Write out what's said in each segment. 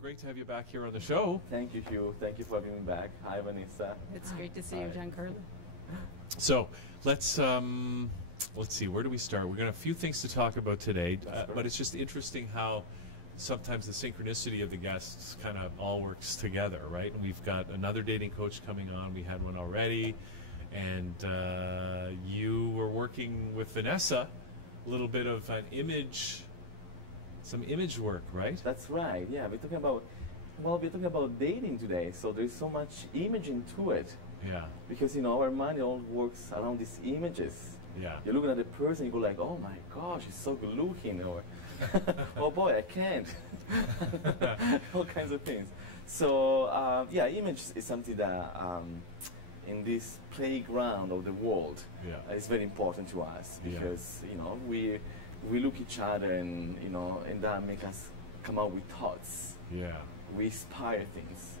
great to have you back here on the show. Thank you, Hugh. Thank you for having me back. Hi, Vanessa. It's great to see you, Giancarlo. So let's see. Where do we start? We're going to have a few things to talk about today, but it's just interesting how sometimes the synchronicity of the guests kind of all works together, right? And we've got another dating coach coming on. We had one already, and you were working with Vanessa, a little bit of an image. Some image work, right? That's right. Yeah, we're talking about dating today. So there's so much image into it. Yeah. Because our mind all works around these images. Yeah. You're looking at the person, you go like, oh my gosh, he's so good looking, or oh boy, I can't. All kinds of things. So yeah, image is something that in this playground of the world is very important to us, because we look each other, and and that make us come up with thoughts. Yeah. We inspire things.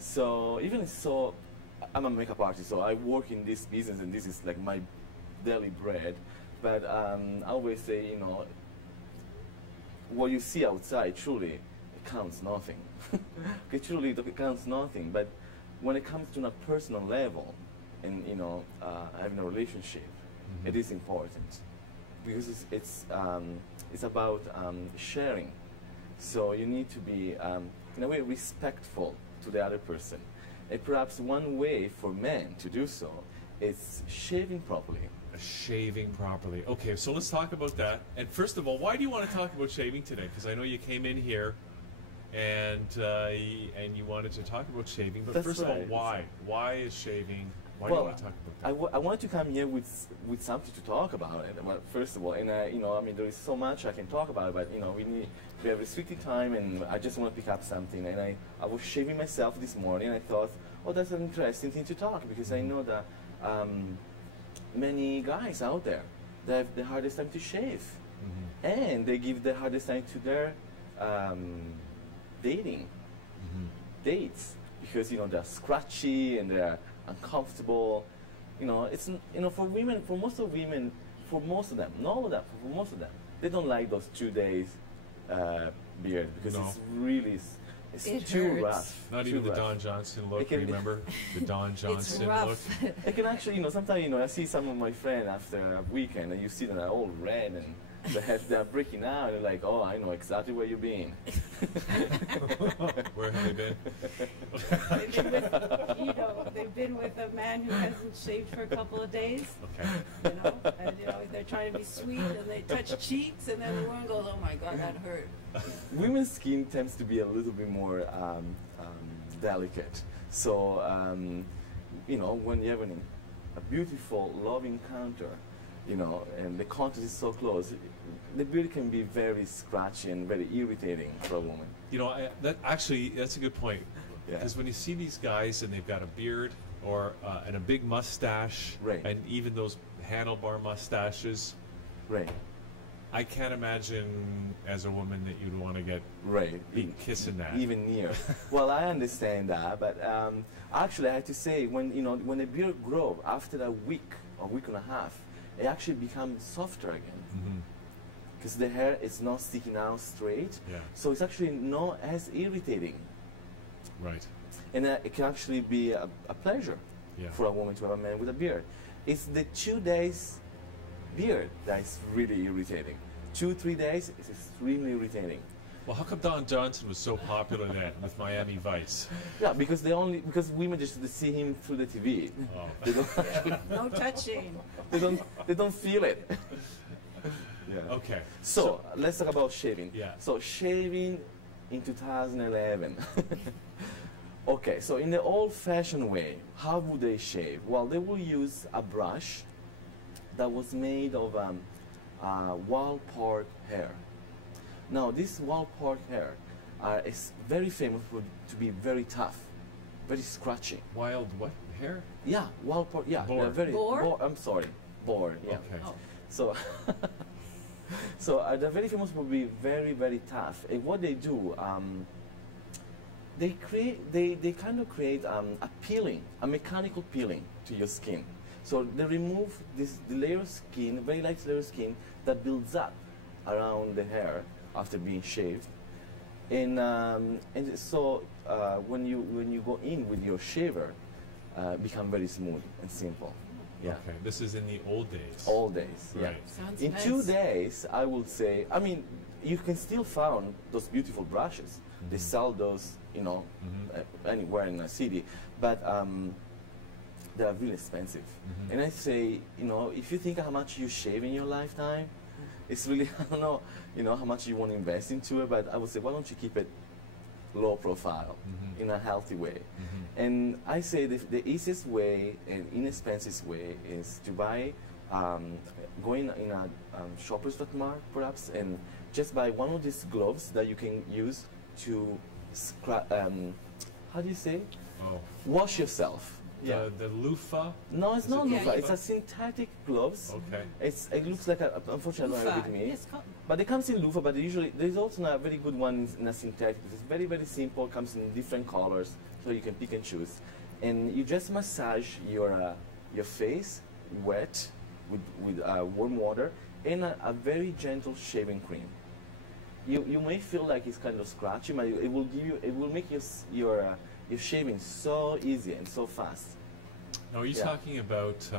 So even so, I'm a makeup artist, so I work in this business, and this is like my daily bread. But I always say, what you see outside truly it counts nothing. Okay, truly it counts nothing. But when it comes to a personal level, and having a relationship, it is important. Because it's about sharing. So you need to be, in a way, respectful to the other person. And perhaps one way for men to do so is shaving properly. Shaving properly. Okay, so let's talk about that. And first of all, why do you want to talk about shaving today? Because I know you came in here and you wanted to talk about shaving. But first of all, why? Why is shaving? Why do you want to talk about that? I wanted to come here with something to talk about it. Well, first of all, and I mean, there is so much I can talk about, but we have restricted time, and I just want to pick up something. And I was shaving myself this morning, and I thought, oh, that's an interesting thing to talk, because I know that many guys out there, they have the hardest time to shave, and they give the hardest time to their dates, because they're scratchy and they're uncomfortable. It's for women, for most of them, not all of them, for most of them, they don't like those 2 days beard, because it's really it's too rough. Not even the Don Johnson look. Remember the Don Johnson look? I can actually, sometimes I see some of my friends after a weekend, and you see them all red, and they're breaking out. They're like, oh, I know exactly where you've been. Where have they been? They've been with a man who hasn't shaved for a couple of days. Okay. And they're trying to be sweet, and they touch cheeks, and then the woman goes, "Oh my God, that hurt." Women's skin tends to be a little bit more delicate. So when you have a beautiful love encounter, and the contact is so close, the beard can be very scratchy and very irritating for a woman. That's a good point. Because when you see these guys and they've got a beard and a big mustache, and even those handlebar mustaches, I can't imagine as a woman that you'd want to get kissing that. Even near. Well, I understand that, but actually I have to say, when the beard grows after a week and a half, it actually becomes softer again. Because the hair is not sticking out straight, so it's actually not as irritating. Right. And it can actually be a pleasure for a woman to have a man with a beard. It's the 2 days beard that is really irritating. 2-3 days is extremely irritating. Well, how come Don Johnson was so popular then with Miami Vice? Yeah, because women just see him through the TV. Oh. They don't no touching. They don't feel it. Okay. So let's talk about shaving. So shaving in 2011. Okay, so in the old-fashioned way, how would they shave? Well, they will use a brush that was made of wild pork hair. Now, this wild pork hair is very famous to be very tough, very scratchy. Wild what hair? Yeah, wild pork. Yeah, boar? I'm sorry, boar. Yeah. Okay. Oh. So, so they're very famous for being very, very tough. And what they do, they kind of create a peeling, a mechanical peeling to your skin. So they remove the layer of skin, very light layer of skin that builds up around the hair after being shaved, And so when you go in with your shaver, become very smooth and simple. Yeah. Okay. This is in the old days. All days. Yeah. Right. Sounds In nice. 2 days, I would say. I mean, you can still find those beautiful brushes. They sell those, you know, anywhere in a city, but they are really expensive. And I say, you know, if you think how much you shave in your lifetime, it's really, I don't know, you know, how much you want to invest into it, but I would say, why don't you keep it low profile in a healthy way? And I say the easiest way and inexpensive way is to buy, going in a shoppers.mart perhaps, and just buy one of these gloves that you can use to how do you say? Oh. Wash yourself. The loofah. No, it's Is not it loofah. loofah? It's a synthetic gloves. Okay. It looks like a, unfortunately, I don't have it with me. Yes, But it comes in loofah, but usually there's also a very good one in a synthetic. It's very, very simple, comes in different colors, so you can pick and choose. And you just massage your face wet with warm water and a very gentle shaving cream. You may feel like it's kind of scratchy, but it will make your shaving so easy and so fast. Now, are you Yeah. talking about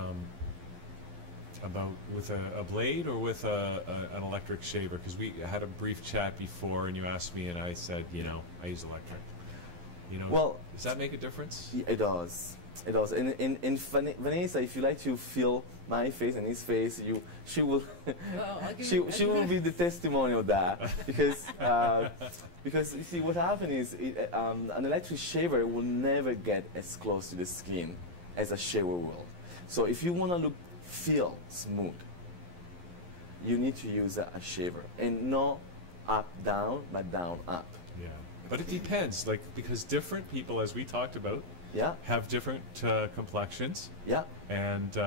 with a blade or with an electric shaver? Because we had a brief chat before, and you asked me, and I said, you know, I use electric. You know, Well, does that make a difference? yeah, it does. It does. And Vanessa, if you like to feel my face and his face, she will Well, I'll give she will be the testimony of that, because you see what happens is an electric shaver will never get as close to the skin as a shaver will. So if you want to feel smooth, you need to use a shaver, and not up down, but down up. Yeah. But it depends, like, because different people, as we talked about, Yeah, have different complexions, yeah, and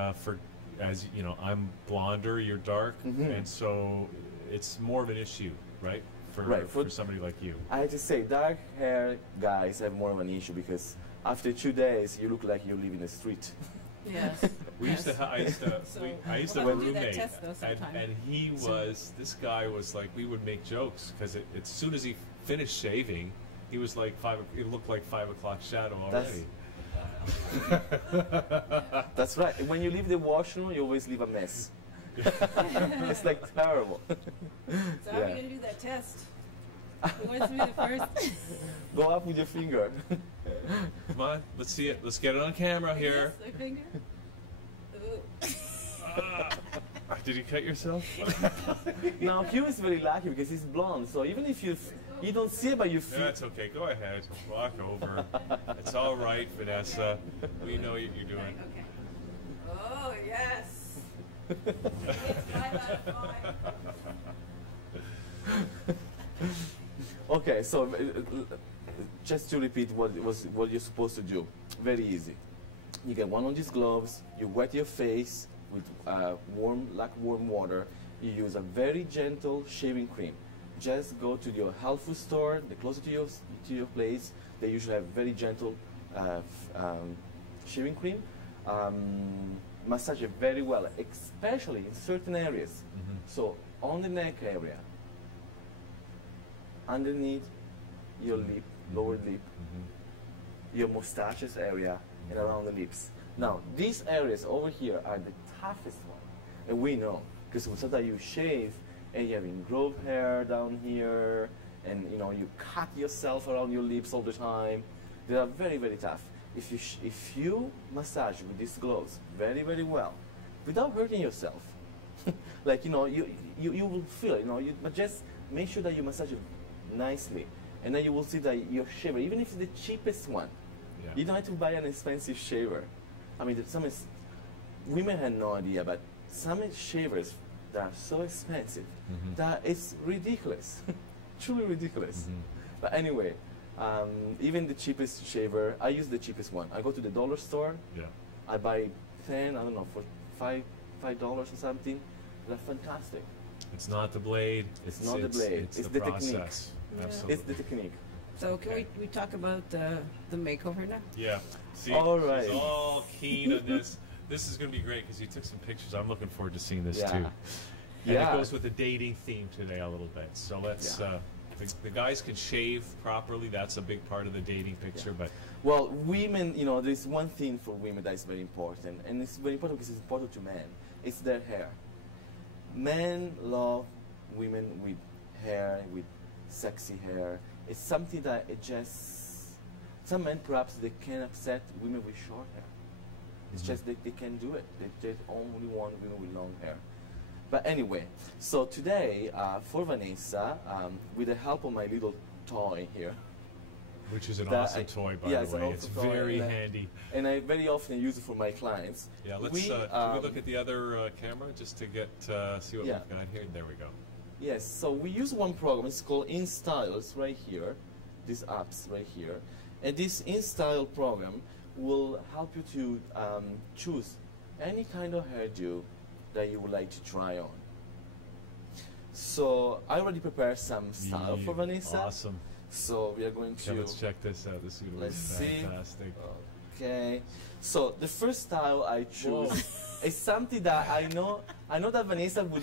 as you know, I'm blonder, you're dark, and so it's more of an issue, right? For somebody like you. I have to say, dark hair guys have more of an issue because after 2 days, you look like you live in the street. Yes. We used to. I used to. So I used we'll to have have a to do that roommate, test, though, sometime. and he was. This guy was like. We would make jokes because as soon as he finished shaving, he was like It looked like 5 o'clock shadow already. That's right. And when you leave the washroom, you always leave a mess. It's like terrible. So how are we going to do that test? Who wants to be the first? Go up with your finger. Come on, let's see it. Let's get it on camera here. Yes, my finger. Ooh. Did you cut yourself? Now, Hugh is very lucky because he's blonde, so even if you don't see it, but you feel. That's okay. Go ahead. Walk over. It's all right, Vanessa. We know what you're doing. Okay. Oh, yes. It's 5 out of 5. Okay, so just to repeat what you're supposed to do. Very easy. You get one of these gloves. You wet your face with warm water. You use a very gentle shaving cream. Just go to your health food store, the closer to your place. They usually have very gentle shaving cream. Massage it very well, especially in certain areas. So on the neck area, underneath your lip, lower lip, your mustaches area, and around the lips. Now, these areas over here are the toughest one, and we know because sometimes you shave and you have ingrowth hair down here, and you cut yourself around your lips all the time. They are very, very tough. If you massage with these gloves very, very well, without hurting yourself, like you will feel it. But just make sure that you massage it nicely, and then you will see that your shaver, even if it's the cheapest one, you don't have to buy an expensive shaver. I mean, women have no idea, but some shavers that are so expensive that it's ridiculous, truly ridiculous. But anyway, even the cheapest shaver, I use the cheapest one. I go to the dollar store. I buy 10, I don't know, for $5 or something. They're fantastic. It's not the blade. It's not the blade. It's It's the the technique. process. Yeah. Absolutely. It's the technique. So can we talk about the makeover now? Yeah. See, All right. she's all keen on this. This is going to be great because you took some pictures. I'm looking forward to seeing this Yeah. too. And Yeah. it goes with the dating theme today a little bit. So let's Yeah. the guys can shave properly. That's a big part of the dating picture. But well, women, you know, there's one thing for women that is very important, and it's very important because it's important to men. It's their hair. Men love women with hair, with sexy hair. It's something that it just, some men perhaps they can accept women with short hair. It's just that they can't do it. They only want women with long hair. But anyway, so today for Vanessa, with the help of my little toy here, which is an awesome toy, by the way. It's very handy. And I very often use it for my clients. Yeah, let's can we look at the other camera just to get see what we've got here. There we go. Yes, so we use one program. It's called InStyle. It's right here. These apps right here. And this InStyle program will help you to choose any kind of hairdo that you would like to try on. So I already prepared some style for Vanessa. Awesome. So we are going to... let's check this out. This is fantastic. Okay. So the first style I choose is something that I know that Vanessa would,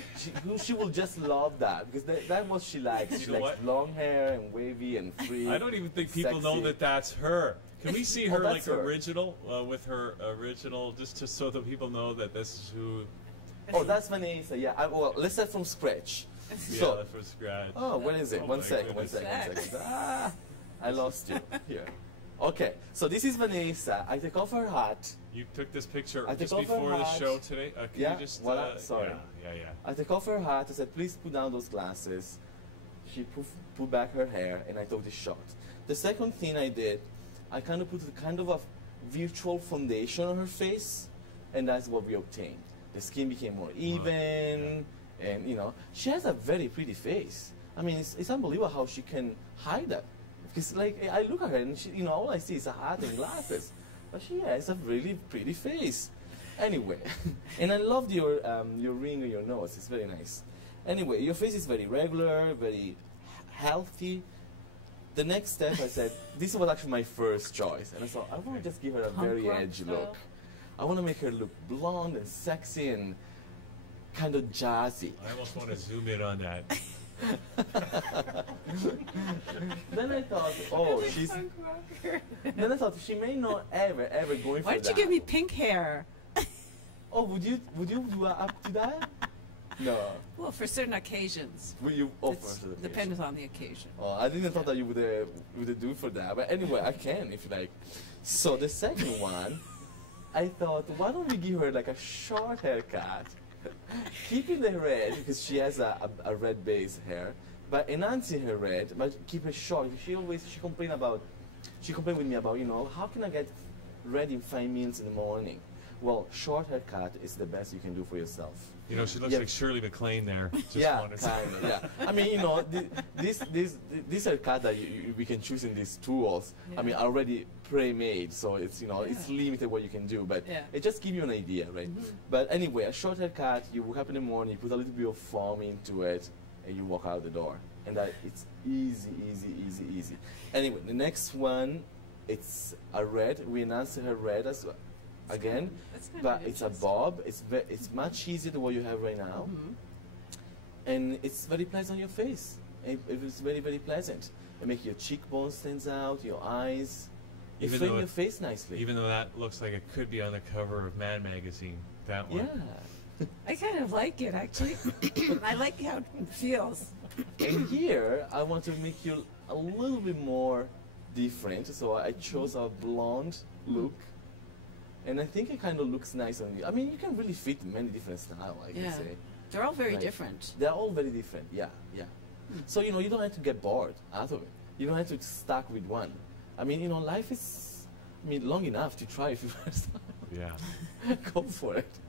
she will just love that, because that's what she likes. She likes long hair and wavy and free. I don't even think people know that that's her. Can we see her like original, with her original, just so that people know that this is who... Oh, that's Vanessa, yeah. Well, let's start from scratch. Yeah, so, from scratch. Oh, what is it? Oh one second. Ah, I lost you. Here. Okay, so this is Vanessa. I take off her hat. You took this picture just before the show today? Can you just... sorry. Yeah. I take off her hat. I said, please put down those glasses. She put back her hair, and I took this shot. The second thing I did, I kind of put a virtual foundation on her face, and that's what we obtained. The skin became more even, and you know, she has a very pretty face. I mean, it's unbelievable how she can hide that. Because like, I look at her and she, you know, all I see is a hat and glasses. But she has a really pretty face. Anyway, and I loved your ring on your nose. It's very nice. Anyway, your face is very regular, very healthy. The next step, I said, this was actually my first choice. And I thought, I want to just give her a very edgy look. I want to make her look blonde and sexy and kind of jazzy. I almost want to zoom in on that. Then I thought, oh, she's... Then I thought, she may not ever going for that. Why don't you give me pink hair? Oh, would you do up to that? No. Well, for certain occasions. Will you offer it? Depends on the occasion. Oh, I didn't thought that you would do for that. But anyway, I can if you like. So the second one, I thought, why don't we give her like a short haircut? Keeping the red, because she has a red base hair, but enhancing her red, but keep it short. She complained with me about, you know, how can I get red in 5 minutes in the morning? Well, short haircut is the best you can do for yourself. You know, she looks like Shirley MacLaine there. Just yeah, kind of, yeah. I mean, you know, this haircut that we can choose in these tools, I mean, already pre-made, so it's, you know, it's limited what you can do, but it just gives you an idea, right? But anyway, a short haircut, you wake up in the morning, you put a little bit of foam into it, and you walk out the door. And that it's easy, easy, easy, easy. Anyway, the next one, it's a red. We enhanced her red as well. Again, but it's a bob. It's much easier than what you have right now, and it's very pleasant on your face. It's very, very pleasant. It makes your cheekbones stand out, your eyes. It frames your face nicely. Even though that looks like it could be on the cover of Man magazine, that one. Yeah. I kind of like it actually. I like how it feels. And here, I want to make you a little bit more different, so I chose a blonde look. And I think it kind of looks nice on you. I mean, you can really fit many different styles, I can say. They're all very different. They're all very different, yeah. So, you know, you don't have to get bored out of it. You don't have to stuck with one. I mean, you know, life is, long enough to try a few styles. Yeah. Go for it.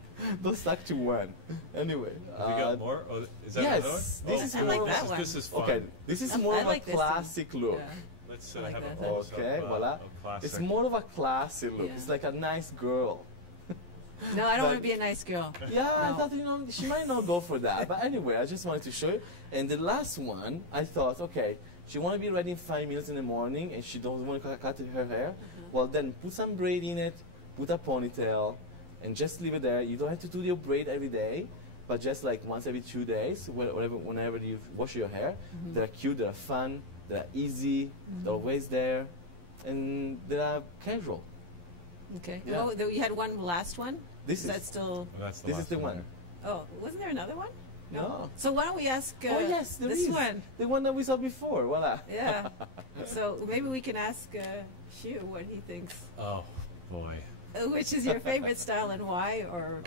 Don't stuck to one. Anyway. We got more? Oh, is that yes, another? This is I like that one. This is fun. Okay, this is more of a classic look. Yeah. Let's like have that. a close Okay, voila. It's more of a classy look. It's like a nice girl. No, I don't want to be a nice girl. Yeah, no. I thought, you know, she might not go for that. But anyway, I just wanted to show you. And the last one, I thought, okay, she want to be ready in 5 minutes in the morning and she doesn't want to cut her hair. Well, then put some braid in it, put a ponytail, and just leave it there. You don't have to do your braid every day. but just like once every 2 days, whenever you wash your hair. They're cute, they're fun, they're easy, they're always there, and they're casual. Okay. Yeah. Oh, you had one last one? This Is that still... Well, that's the This is last the one. Oh, wasn't there another one? No. So why don't we ask Oh yes, there this is. one? The one that we saw before. Voila. Yeah. So maybe we can ask Hugh what he thinks. Oh boy. Which is your favorite style and why, or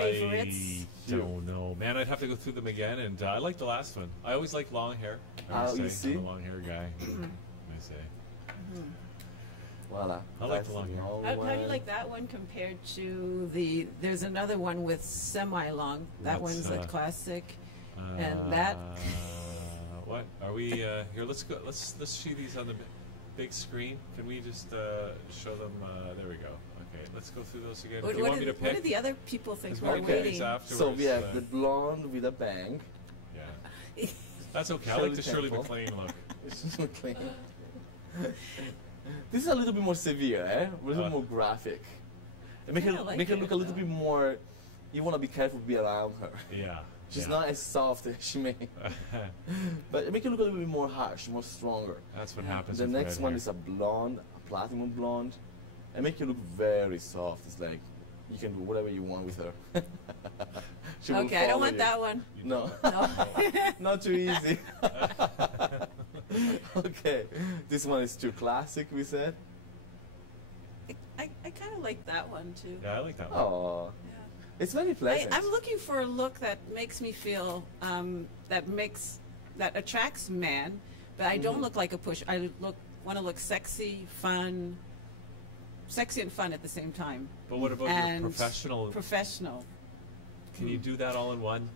favorites? I don't know, man. I'd have to go through them again, and I like the last one. I always like long hair. I would You say. see? I'm a long hair guy. I say. Voila. I like That's the long hair. long How do you one. like that one compared to the? There's another one with semi-long. That That's, one's a classic, and that. What are we here? Let's go. Let's see these on the big screen. Can we just show them? There we go. Okay, let's go through those again. If you want me to What pick, do the other people think? 'cause We're we'll pick waiting. afterwards. So we have the blonde with a bang. Yeah, that's okay. I like the Shirley Temple. MacLaine look. It's just McLean. This is a little bit more severe, eh? A little more graphic. And make Yeah, her I like make her it, look a little bit more. You want to be careful to be around her. Yeah. She's yeah. not as soft as she may. But make it look a little bit more harsh, more stronger. That's what happens. The with next red one hair. is a blonde, a platinum blonde, and make it look very soft. It's like you can do whatever you want with her. She will Okay, I don't follow want you. that one. No, No. not too easy. Okay, this one is too classic. We said. I kind of like that one too. Yeah, I like that one. Oh, Yeah. it's very pleasant. I'm looking for a look that makes me feel that attracts men, but I don't look like a push. I want to look sexy, fun, sexy and fun at the same time. But what about And your professional? Professional. Can you do that all in one?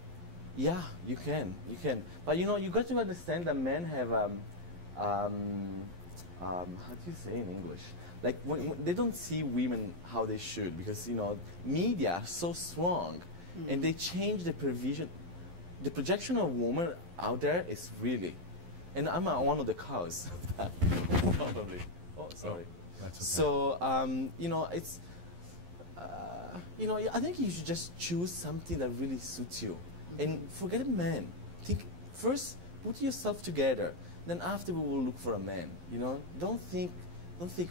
Yeah, you can. But you know, you got to understand that men have how do you say in English? Like when they don't see women how they should, because you know media are so strong, and they change the the projection of woman out there is really, and I'm one of the cause of that probably. Oh, sorry. That's okay. So you know it's. You know, I think you should just choose something that really suits you, and forget men. Think first, put yourself together. Then after we will look for a man. You know, don't think,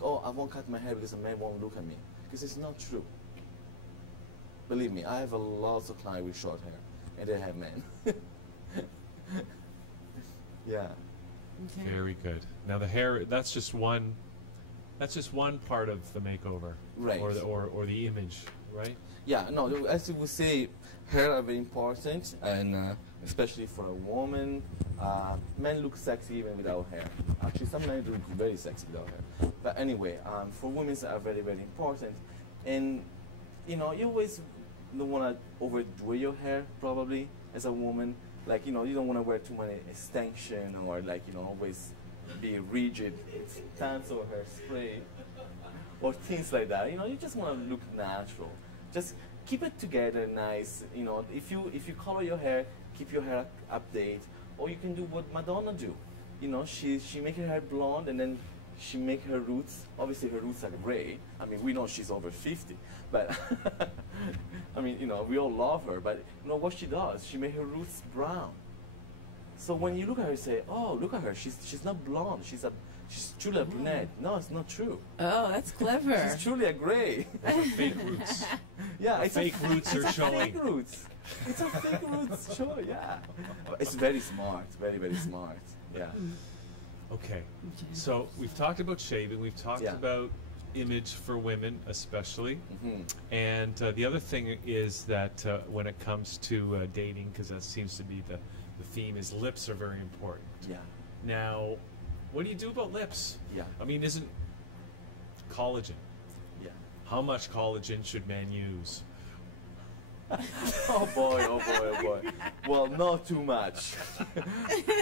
oh, I won't cut my hair because a man won't look at me, because it's not true. Believe me, I have a lot of clients with short hair, and they have men. Yeah. Okay. Very good. Now the hair, that's just one part of the makeover. Right. Or the image, right? Yeah, no, as we say, hair are very important, and especially for a woman. Men look sexy even without hair. Actually, some men look very sexy without hair. But anyway, for women, are very, very important. And, you know, you always don't want to overdo your hair, probably, as a woman. Like, you know, you don't want to wear too many extension or, like, you know, always be rigid, tons of hairspray, or things like that. You know, you just want to look natural. Just keep it together nice. You know, if you color your hair, keep your hair update, or you can do what Madonna do. You know, she make her hair blonde and then she make her roots. Obviously, her roots are gray. I mean, we know she's over 50, but I mean, you know, we all love her. But you know what she does? She make her roots brown. So when you look at her, you say, "Oh, look at her. She's not blonde. She's truly a brunette." No, it's not true. Oh, that's clever. She's truly a gray. Fake roots. Yeah, it's Fake roots are showing. Fake roots. It's a fake roots show. Yeah, it's very smart. Very, very smart. Yeah. Okay. So we've talked about shaving. We've talked Yeah. about image for women, especially. Hmm. And the other thing is that when it comes to dating, because that seems to be the theme, is lips are very important. Yeah. Now, what do you do about lips? Yeah. I mean, isn't collagen? Yeah. How much collagen should men use? Oh boy, oh boy, oh boy. Well, not too much.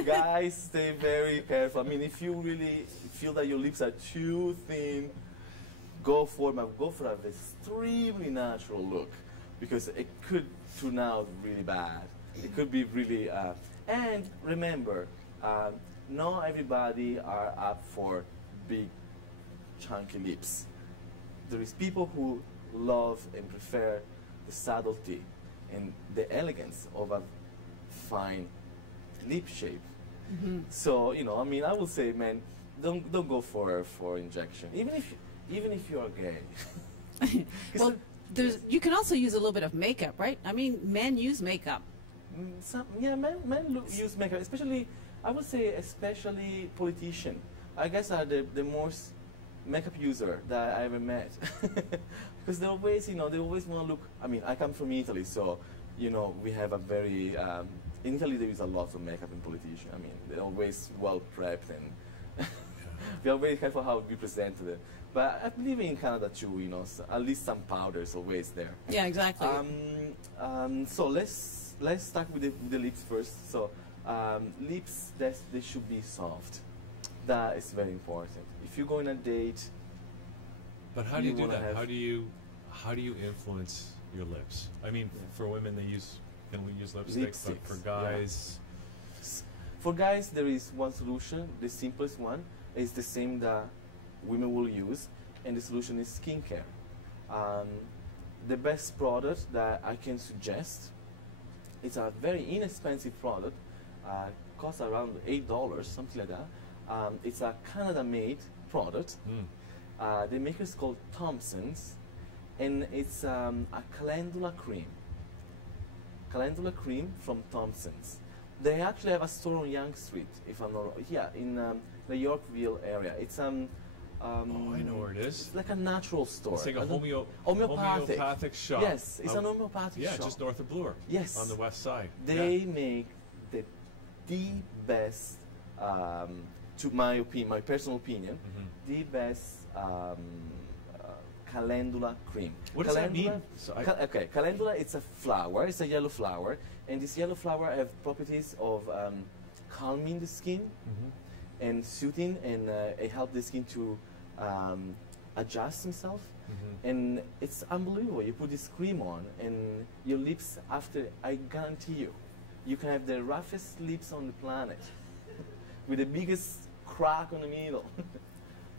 Guys, stay very careful. I mean, if you really feel that your lips are too thin, go for an extremely natural look, because it could turn out really bad. It could be really, and remember, not everybody are up for big, chunky lips. There is people who love and prefer the subtlety and the elegance of a fine lip shape. Mm-hmm. So, you know, I mean, I would say, man, don't go for injection, even if you are gay. Well, you can also use a little bit of makeup, right? I mean, men use makeup. Men use makeup, especially, I would say, especially politicians. I guess are the most makeup user that I ever met. Because they always, you know, they always want to look. I mean, I come from Italy, so, you know, we have a very in Italy there is a lot of makeup in politicians. I mean, they're always well prepped and we are very careful how we present it. But I believe in Canada too, you know, so at least some powder is always there. Yeah, exactly. So let's start with the lips first. So lips, they should be soft. That is very important. If you go on a date, but how do you do wanna that? How do you influence your lips? I mean, for women can we use lipstick? But for guys, for guys there is one solution. The simplest one is the same that women will use, and the solution is skincare. The best product that I can suggest, it's a very inexpensive product, costs around $8, something like that. It's a Canada-made product. The maker is called Thompson's, and it's a calendula cream. Calendula cream from Thompson's. They actually have a store on Yonge Street, if I'm not wrong. Yeah, in the Yorkville area. It's oh, I know where it is. It's like a natural store. It's like a homeopathic shop. Yes, it's an homeopathic shop. Yeah, just north of Bloor. Yes. On the west side. They make the best, to my personal opinion, the best calendula cream. What does that mean? Okay, calendula, it's a flower, it's a yellow flower, and this yellow flower have properties of calming the skin and soothing, and it helps the skin to adjust himself. And it's unbelievable. You put this cream on, and your lips, after, I guarantee you, you can have the roughest lips on the planet with the biggest crack on the middle.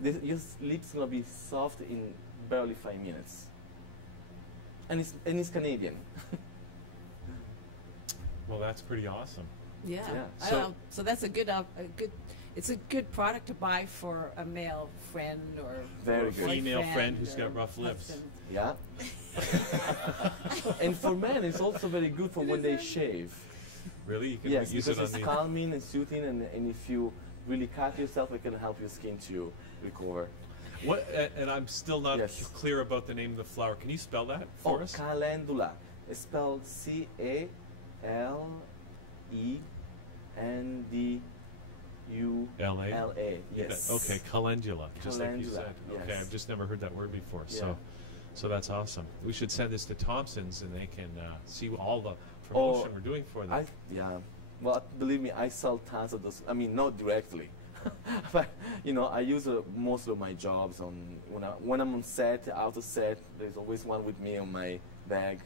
Your lips gonna be soft in barely 5 minutes. And it's Canadian. Well, that's pretty awesome. Yeah. Yeah. So that's a good. It's a good product to buy for a male friend or Very or good. Female boyfriend friend who's or got rough lips. husband. Yeah. And for men, it's also very good for when they shave. Really? You can Yes, use because it on it's the... calming and soothing, and if you really cut yourself, it can help your skin to recover. What? And I'm still not Yes. clear about the name of the flower. Can you spell that for us? Calendula. It's spelled Calendula. Yes. Okay, calendula. Just like you Calendula, said. Okay, yes. I've just never heard that word before. Yeah. So that's awesome. We should send this to Thompson's, and they can see all the promotion we're doing for them. Yeah. Well, believe me, I sell tons of those. I mean, not directly, but you know, I use most of my jobs on when I'm on set, out of set. There's always one with me on my bag.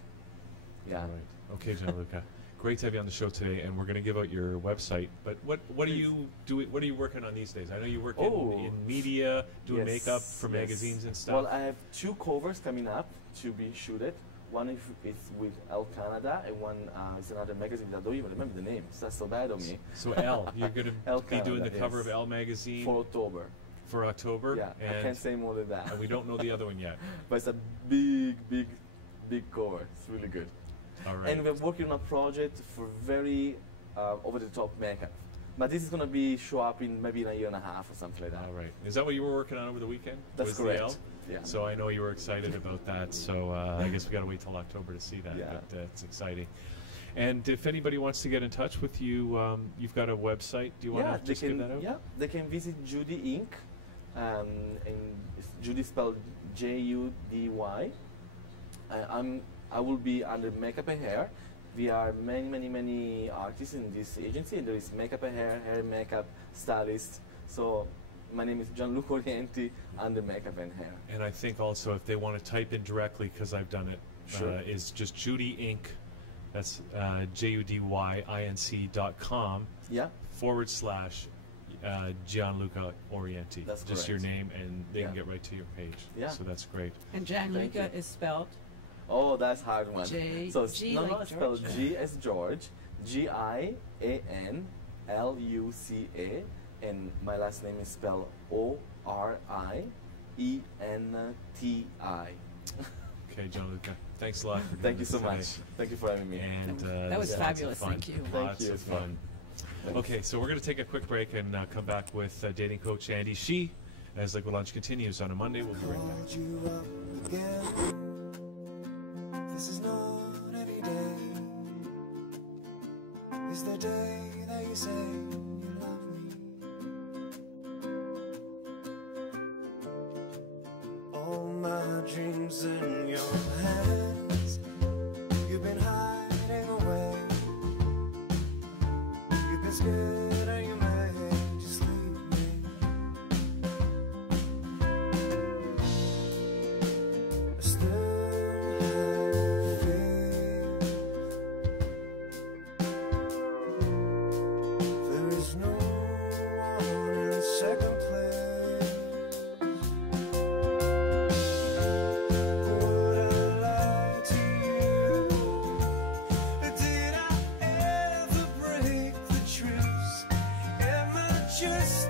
Yeah. All right. Okay, Gian Luca. Great to have you on the show today, and we're going to give out your website. But what are you doing? What are you working on these days? I know you work in media, doing Yes, makeup for yes. magazines and stuff. Well, I have 2 covers coming up to be shooted. One is with Elle Canada, and one is another magazine that I don't even remember the name. So that's so bad on me. So Elle, you're going to Elle be doing the Canada, cover yes. of Elle magazine For October. for October. Yeah, I can't say more than that. And we don't know the other one yet. But it's a big cover. It's really good. All right. And we're working on a project for very over-the-top makeup. But this is going to be show up in maybe in a year and a half or something like that. All right. Is that what you were working on over the weekend? That's Was the correct. Elle? Yeah. So I know you were excited about that. So I guess we got to wait till October to see that. Yeah. But it's exciting. And if anybody wants to get in touch with you, you've got a website. Do you want to just give that out? Yeah, they can visit Judy Inc. And it's Judy spelled Judy. I will be under makeup and hair. We are many artists in this agency, and there is makeup and hair and makeup stylist. So my name is Gian Luca Orienti, under makeup and hair. And I think also if they want to type in directly, because I've done it, Sure. is just Judy Inc. That's JUDYINC.com Yeah, / Gianluca Orienti. That's just your correct. name, and they can Yeah. get right to your page. Yeah. So that's great. And Gian Thank Luca you. is spelled Oh, that's hard one. J- So G no, like it's spelled George. G as George, Gianluca, and my last name is spelled Orienti. Okay, Gianluca. Thanks a lot. For Thank doing you so this today. much. Thank you for having me. And That was lots of fabulous. fun. Thank you. Lots you. of fun. Thanks. Okay, so we're going to take a quick break and come back with dating coach Andy Shee as Liquid Lunch continues on a Monday. We'll be right back. Called you up again. This is not every day. It's the day that you say you love me. All my dreams in your hands. You've been hiding away. You've been scared and you may just leave me. I still have faith. There is no one in second place. Would I lie to you? Did I ever break the truth? Am I just